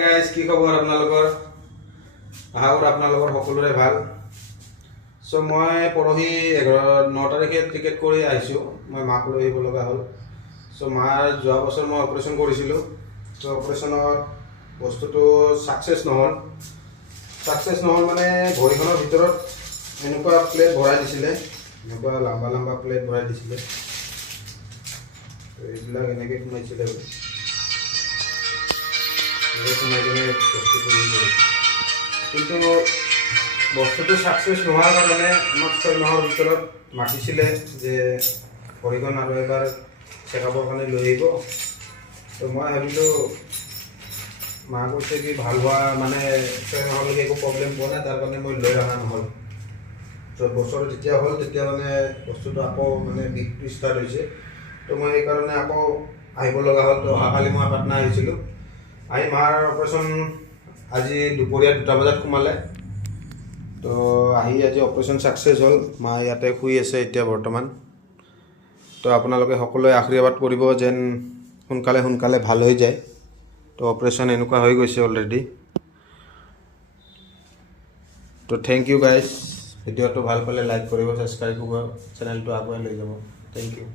guys কি খবৰ আপোনালোকৰ আশা কৰোঁ আপোনালোকৰ সকলোৰে ভাল চ' মই পৰহি 9 তাৰিখে টিকেট কৰি আহিছোঁ মই মাক লৈ আহিব লগা হ'ল চ' মাৰ যোৱা বছৰ মই অপাৰেশ্যন কৰিছিলোঁ চ' অপাৰেশ্যনত বস্তুটো ছাকচেছ নহ'ল মানে ভৰিখনৰ ভিতৰত এনেকুৱা প্লেট ভৰাই দিছিলে এনেকুৱা লম্বা প্লেট ভৰাই দিছিলে এইবিলাক এনেকৈ সোমাইছিলে কিন্তু বস্তুটো ছাকচেছ নোহোৱাৰ কাৰণে আমাক 6 মাহৰ ভিতৰত মাতিছিলে যে ভৰিখন আৰু এবাৰ চেকআপৰ কাৰণে লৈ আহিব তো মই ভাবিলোঁ মা কৈছে কি ভাল হোৱা মানে 6 মাহলৈকে একো প্ৰব্লেম পোৱা নাই তাৰ কাৰণে মই লৈ অহা নহ'ল তো বছৰ যেতিয়া হ'ল তেতিয়া মানে বস্তুটো আকৌ মানে বিষটো ষ্টাৰ্ট হৈছে তো মই সেইকাৰণে আকৌ আহিব লগা হ'ল তো অহাকালি মই পাটনা আহিছিলোঁ আহি মাৰ অপাৰেশ্যন আজি দুপৰীয়া 2টা বজাত সোমালে তো আহি আজি অপাৰেশ্যন ছাকচেছ হ'ল মা ইয়াতে শুই আছে এতিয়া বৰ্তমান তো আপোনালোকে সকলোৱে আশীৰ্বাদ কৰিব যেন সোনকালে ভাল হৈ যায় তো অপাৰেশ্যন এনেকুৱা হৈ গৈছে অলৰেডি তো থেংক ইউ গাইজ ভিডিঅ'টো ভাল পালে লাইক কৰিব ছাবস্ক্ৰাইব কৰিব চেনেলটো আগুৱাই লৈ যাব থেংক ইউ